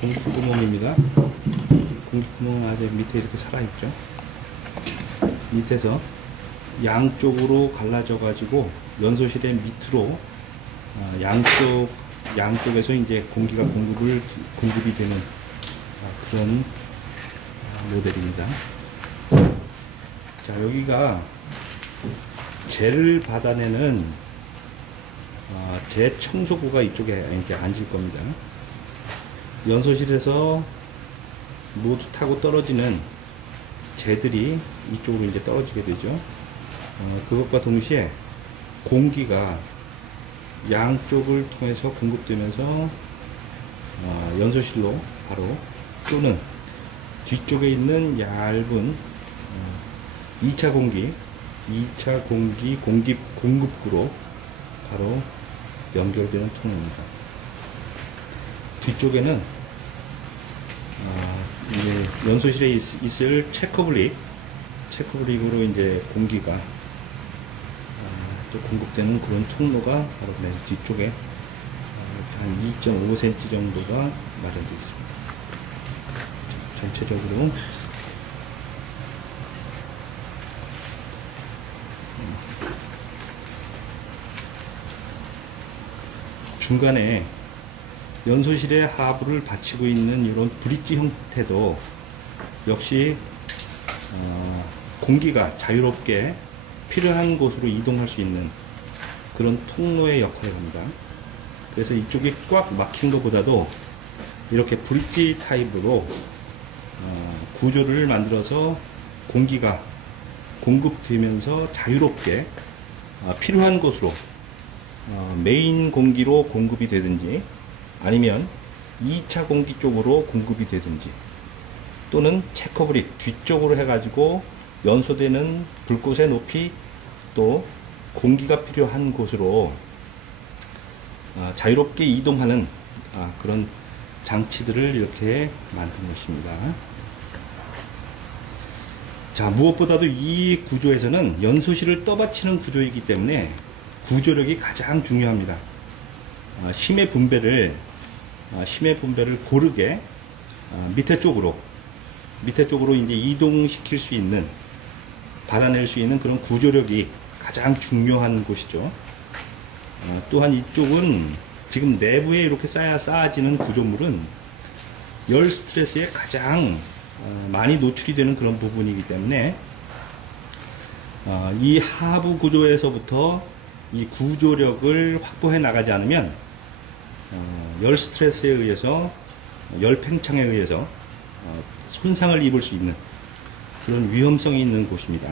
공기구멍입니다. 공기구멍은 아직 밑에 이렇게 살아있죠. 밑에서 양쪽으로 갈라져 가지고 연소실의 밑으로 양쪽에서 이제 공기가 공급이 되는 그런 모델입니다. 자, 여기가 젤을 받아내는 재 청소구가 이쪽에 이렇게 앉을 겁니다. 연소실에서 로드 타고 떨어지는 재들이 이쪽으로 이제 떨어지게 되죠. 그것과 동시에 공기가 양쪽을 통해서 공급되면서 연소실로 바로 또는 뒤쪽에 있는 얇은 2차 공기 공급구로 바로 연결되는 통로입니다. 뒤쪽에는 이제 연소실에 있을 체커블릭으로 이제 공기가 또 공급되는 그런 통로가 바로 뒤쪽에 한 2.5cm 정도가 마련되어 있습니다. 전체적으로 중간에 연소실의 하부를 받치고 있는 이런 브릿지 형태도 역시 공기가 자유롭게 필요한 곳으로 이동할 수 있는 그런 통로의 역할을 합니다. 그래서 이쪽이 꽉 막힌 것보다도 이렇게 브릿지 타입으로 구조를 만들어서 공기가 공급되면서 자유롭게 필요한 곳으로 메인 공기로 공급이 되든지 아니면 2차 공기 쪽으로 공급이 되든지 또는 체커브릭 뒤쪽으로 해가지고 연소되는 불꽃의 높이 또 공기가 필요한 곳으로 자유롭게 이동하는 그런 장치들을 이렇게 만든 것입니다. 자, 무엇보다도 이 구조에서는 연소실을 떠받치는 구조이기 때문에 구조력이 가장 중요합니다. 힘의 분배를 고르게 밑에 쪽으로 이제 이동시킬 수 있는, 받아낼 수 있는 그런 구조력이 가장 중요한 곳이죠. 또한 이쪽은 지금 내부에 이렇게 쌓아지는 구조물은 열 스트레스에 가장 많이 노출이 되는 그런 부분이기 때문에 이 하부 구조에서부터 이 구조력을 확보해 나가지 않으면 열 스트레스에 의해서, 열 팽창에 의해서 손상을 입을 수 있는 그런 위험성이 있는 곳입니다.